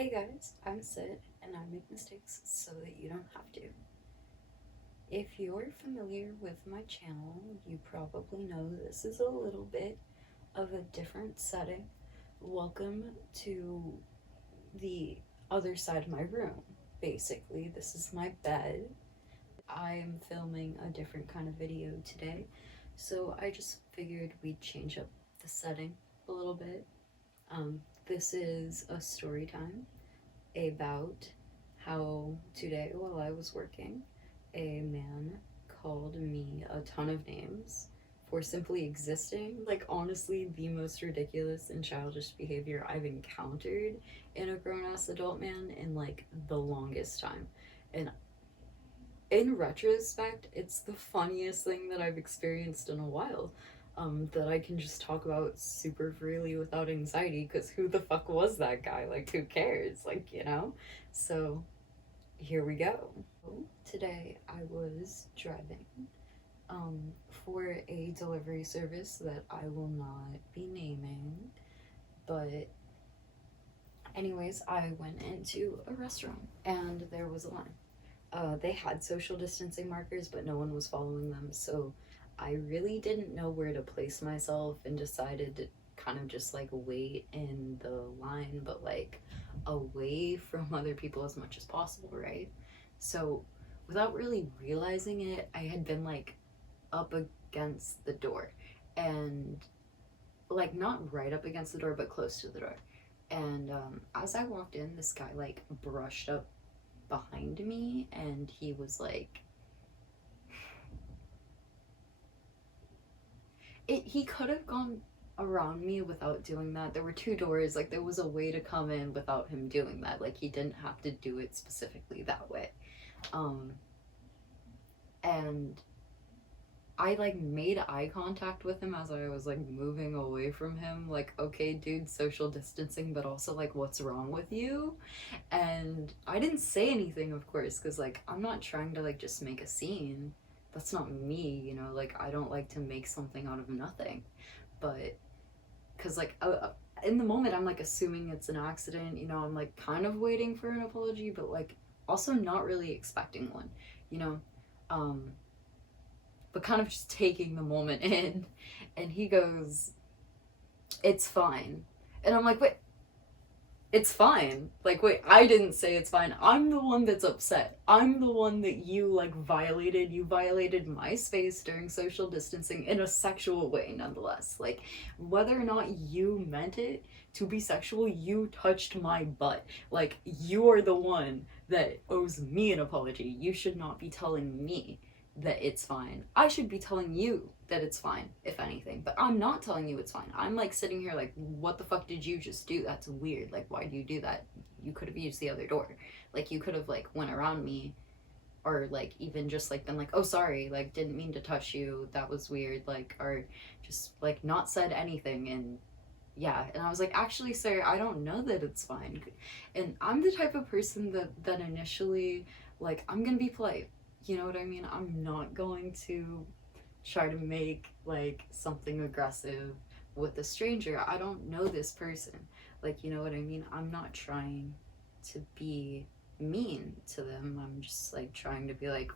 Hey guys, I'm Sid and I make mistakes so that you don't have to. If you're familiar with my channel, you probably know this is a little bit of a different setting. Welcome to the other side of my room. Basically, this is my bed. I'm filming a different kind of video today, so I just figured we'd change up the setting a little bit. This is a story time about how today, while I was working, a man called me a ton of names for simply existing. Like, honestly, the most ridiculous and childish behavior I've encountered in a grown ass adult man in like the longest time. And in retrospect, it's the funniest thing that I've experienced in a while. That I can just talk about super freely without anxiety, because who the fuck was that guy? Like, who cares? Like, you know? So, here we go. Today, I was driving for a delivery service that I will not be naming, but anyways, I went into a restaurant and there was a line. They had social distancing markers, but no one was following them, so I really didn't know where to place myself and decided to kind of just like wait in the line, but like away from other people as much as possible, right? So, without really realizing it, I had been like up against the door, and like not right up against the door, but close to the door. And as I walked in, this guy like brushed up behind me and he was like, he could have gone around me without doing that. There were two doors, like there was a way to come in without him doing that. Like he didn't have to do it specifically that way. um and I like made eye contact with him as I was like moving away from him, like, okay dude, social distancing, but also like, what's wrong with you? And I didn't say anything, of course, because like I'm not trying to like just make a scene. That's not me, you know, like I don't like to make something out of nothing. But because like in the moment I'm like assuming it's an accident, you know, I'm like kind of waiting for an apology, but like also not really expecting one, you know. um but kind of just taking the moment in. And he goes, "It's fine." And I'm like, "Wait, it's fine. Like, wait, I didn't say it's fine. I'm the one that's upset. I'm the one that you like violated. You violated my space during social distancing in a sexual way, nonetheless. Like, whether or not you meant it to be sexual, you touched my butt. Like, you are the one that owes me an apology. You should not be telling me that it's fine. I should be telling you that it's fine, if anything. But I'm not telling you it's fine. I'm like sitting here like, what the fuck did you just do? That's weird. Like, why do you do that? You could have used the other door. Like, you could have like went around me, or like even just like been like, oh sorry, like didn't mean to touch you. That was weird. Like, or just like not said anything. And yeah, and I was like, actually sir, I don't know that it's fine. And I'm the type of person that initially, like, I'm gonna be polite, you know what I mean? I'm not going to try to make like something aggressive with a stranger. I don't know this person. Like, you know what I mean? I'm not trying to be mean to them. I'm just like trying to be like,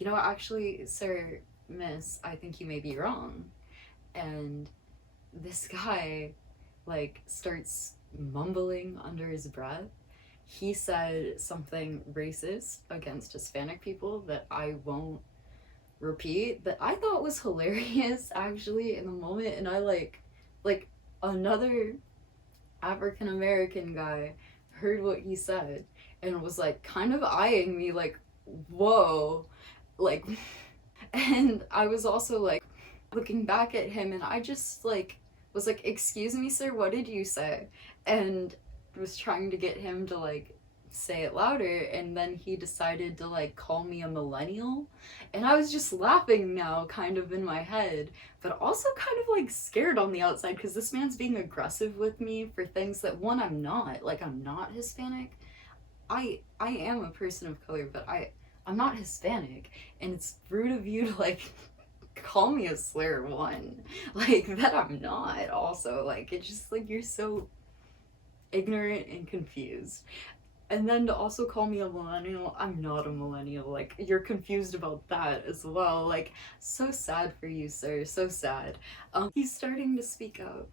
you know, actually, sir, miss, I think you may be wrong. And this guy like starts mumbling under his breath. He said something racist against Hispanic people that I won't repeat, that I thought was hilarious actually in the moment. And I like another African American guy heard what he said and was like kind of eyeing me like, whoa, like. And I was also like looking back at him, and I just like was like, excuse me sir, what did you say? And was trying to get him to like say it louder, and then he decided to like call me a millennial. And I was just laughing now kind of in my head, but also kind of like scared on the outside, because this man's being aggressive with me for things that, one, I'm not. Like, I'm not Hispanic. I am a person of color, but I'm not Hispanic. And it's rude of you to like call me a slur, one, like, that I'm not. Also, like, it's just like, you're so ignorant and confused. And then to also call me a millennial, I'm not a millennial. Like, you're confused about that as well. Like, so sad for you, sir. So sad. He's starting to speak up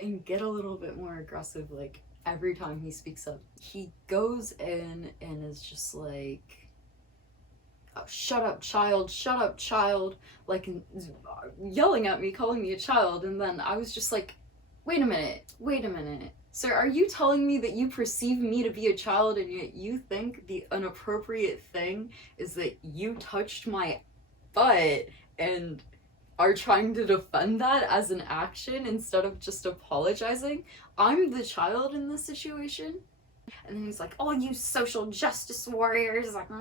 and get a little bit more aggressive, like, every time he speaks up. He goes in and is just like, shut up, child, shut up, child. Like, yelling at me, calling me a child. And then I was just like, wait a minute. Sir, are you telling me that you perceive me to be a child and yet you think the inappropriate thing is that you touched my butt and are trying to defend that as an action instead of just apologizing? I'm the child in this situation. And then he's like, oh, you social justice warriors. Like, and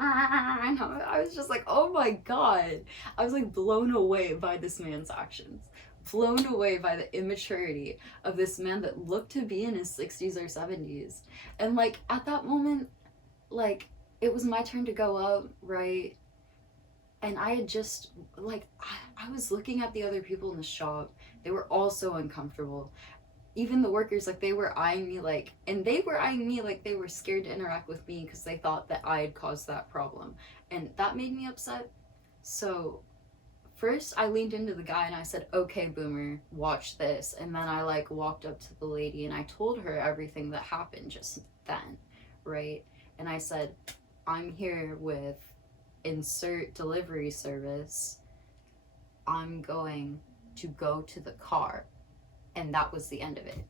I was just like, oh my God. I was like blown away by this man's actions. Blown away by the immaturity of this man that looked to be in his 60s or 70s. And like at that moment, like it was my turn to go up, right? And I had just like I was looking at the other people in the shop. They were all so uncomfortable. Even the workers, like they were eyeing me like, and they were eyeing me like they were scared to interact with me because they thought that I had caused that problem. And that made me upset. So first I leaned into the guy and I said, okay, boomer, watch this. And then I like walked up to the lady and I told her everything that happened just then, right? And I said, I'm here with insert delivery service. I'm going to go to the car. And that was the end of it.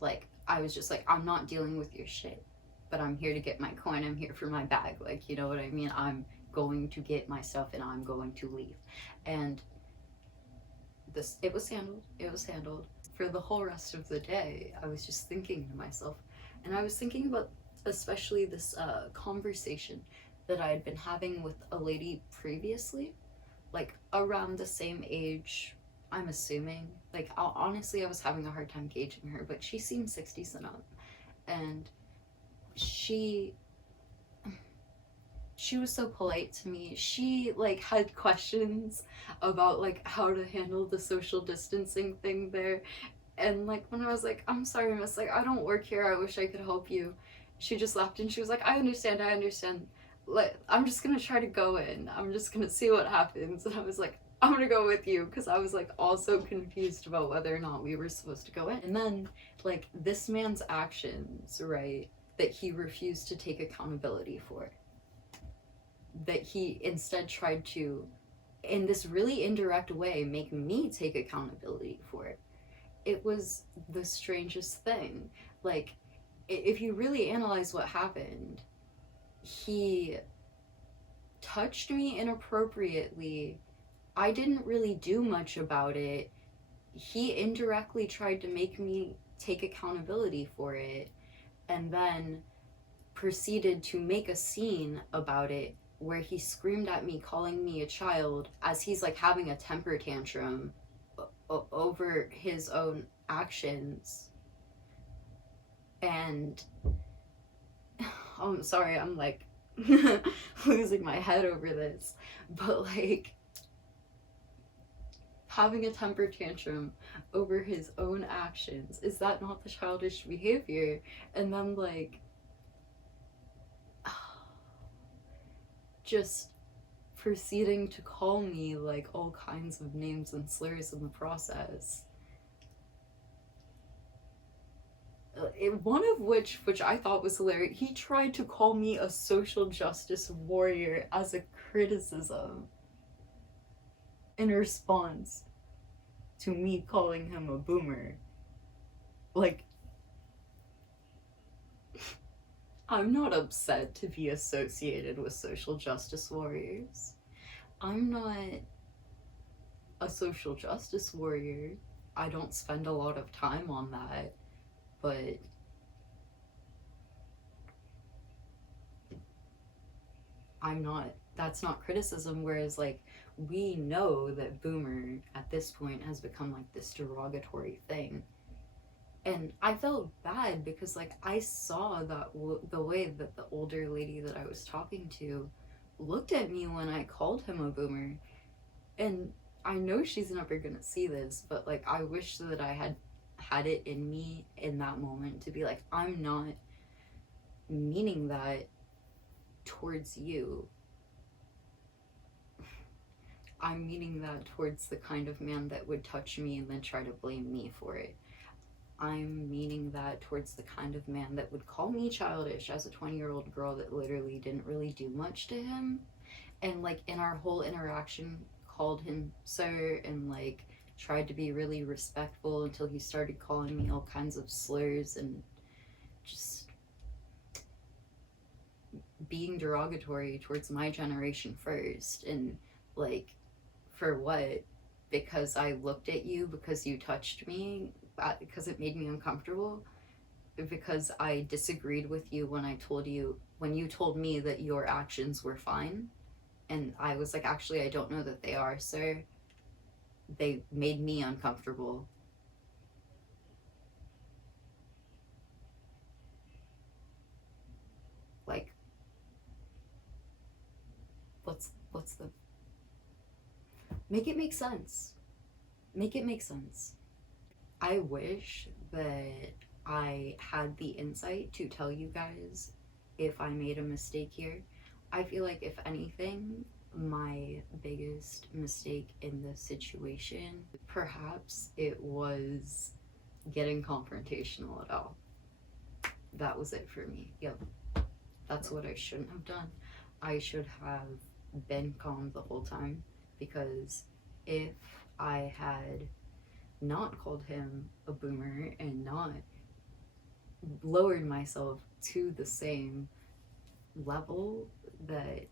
Like, I was just like, I'm not dealing with your shit, but I'm here to get my coin. I'm here for my bag. Like, you know what I mean? I'm going to get my stuff and I'm going to leave. And it was handled. For the whole rest of the day, I was just thinking to myself, and I was thinking about especially this conversation that I had been having with a lady previously, like around the same age, I'm assuming. Like, honestly, I was having a hard time gauging her, but she seemed 60s and up. And she was so polite to me. She, like, had questions about, like, how to handle the social distancing thing there. And, like, when I was like, I'm sorry, miss, like, I don't work here. I wish I could help you. She just laughed and she was like, I understand. Like, I'm just gonna try to go in. I'm just gonna see what happens. And I was like, I'm gonna go with you, because I was like also confused about whether or not we were supposed to go in. And then like this man's actions, right, that he refused to take accountability for, that he instead tried to, in this really indirect way, make me take accountability for it. It was the strangest thing. Like, if you really analyze what happened, he touched me inappropriately. I didn't really do much about it. He indirectly tried to make me take accountability for it, and then proceeded to make a scene about it where he screamed at me, calling me a child, as he's like having a temper tantrum over his own actions. And I'm sorry, I'm like losing my head over this, but like having a temper tantrum over his own actions, is that not the childish behavior? And then like just proceeding to call me like all kinds of names and slurs in the process. One of which I thought was hilarious, he tried to call me a social justice warrior as a criticism in response to me calling him a boomer. Like, I'm not upset to be associated with social justice warriors. I'm not a social justice warrior. I don't spend a lot of time on that, but that's not criticism. Whereas like, we know that boomer at this point has become like this derogatory thing. And I felt bad because like I saw that the way that the older lady that I was talking to looked at me when I called him a boomer. And I know she's never gonna see this, but like I wish that I had had it in me in that moment to be like, I'm not meaning that towards you. I'm meaning that towards the kind of man that would touch me and then try to blame me for it. I'm meaning that towards the kind of man that would call me childish as a 20-year-old girl that literally didn't really do much to him. And like in our whole interaction, called him sir and like tried to be really respectful until he started calling me all kinds of slurs and just being derogatory towards my generation first. And like, for what? Because I looked at you, because you touched me, because it made me uncomfortable, because I disagreed with you when you told me that your actions were fine. And I was like, actually, I don't know that they are, sir. They made me uncomfortable. Like, what's the make it make sense. Make it make sense. I wish that I had the insight to tell you guys if I made a mistake here. I feel like, if anything, my biggest mistake in this situation, perhaps it was getting confrontational at all. That was it for me. Yep. That's what I shouldn't have done. I should have been calm the whole time, because if I had not called him a boomer and not lowered myself to the same level that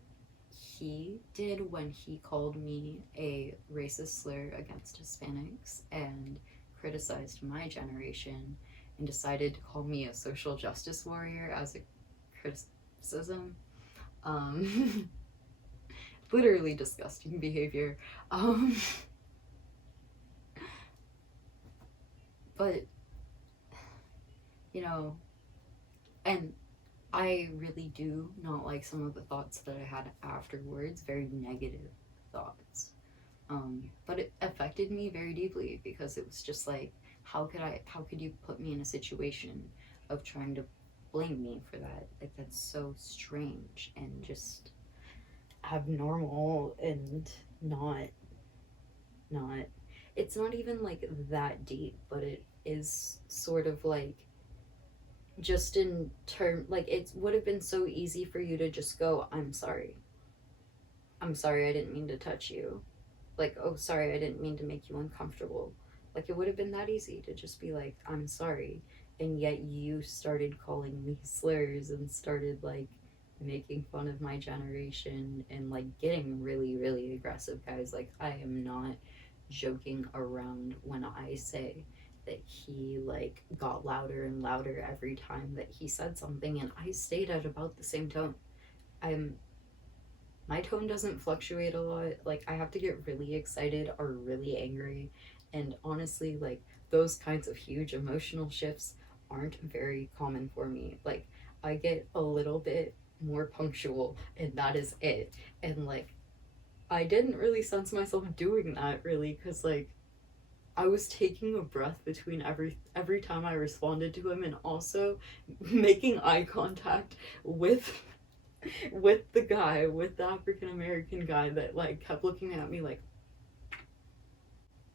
he did when he called me a racist slur against Hispanics and criticized my generation and decided to call me a social justice warrior as a criticism. Literally disgusting behavior. But, you know, and I really do not like some of the thoughts that I had afterwards, very negative thoughts. But it affected me very deeply, because it was just like, how could you put me in a situation of trying to blame me for that? Like, that's so strange and just abnormal and not, it's not even like that deep, but it is sort of like, just in term, like, it would have been so easy for you to just go, I'm sorry, I didn't mean to touch you. Like, oh, sorry, I didn't mean to make you uncomfortable. Like, it would have been that easy to just be like, I'm sorry. And yet you started calling me slurs and started like making fun of my generation and like getting really, really aggressive, guys. Like, I am not joking around when I say that he like got louder and louder every time that he said something, and I stayed at about the same tone. My tone doesn't fluctuate a lot. Like, I have to get really excited or really angry, and honestly, like, those kinds of huge emotional shifts aren't very common for me. Like, I get a little bit more punctual and that is it. And like, I didn't really sense myself doing that really, because like, I was taking a breath between every time I responded to him, and also making eye contact with the guy, with the African American guy that like kept looking at me like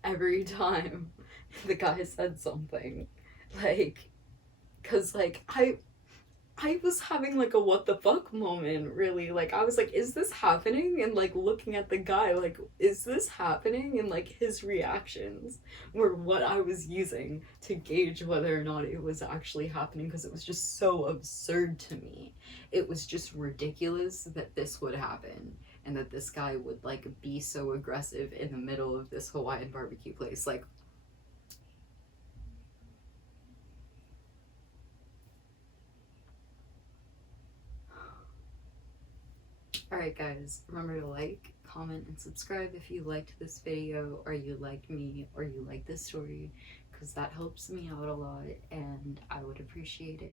every time the guy said something. Like, cuz like I was having like a what the fuck moment, really. Like, I was like, is this happening? And like looking at the guy, like, is this happening? And like his reactions were what I was using to gauge whether or not it was actually happening, because it was just so absurd to me. It was just ridiculous that this would happen and that this guy would like be so aggressive in the middle of this Hawaiian barbecue place. Like, alright guys, remember to like, comment, and subscribe if you liked this video, or you liked me, or you like this story, because that helps me out a lot and I would appreciate it.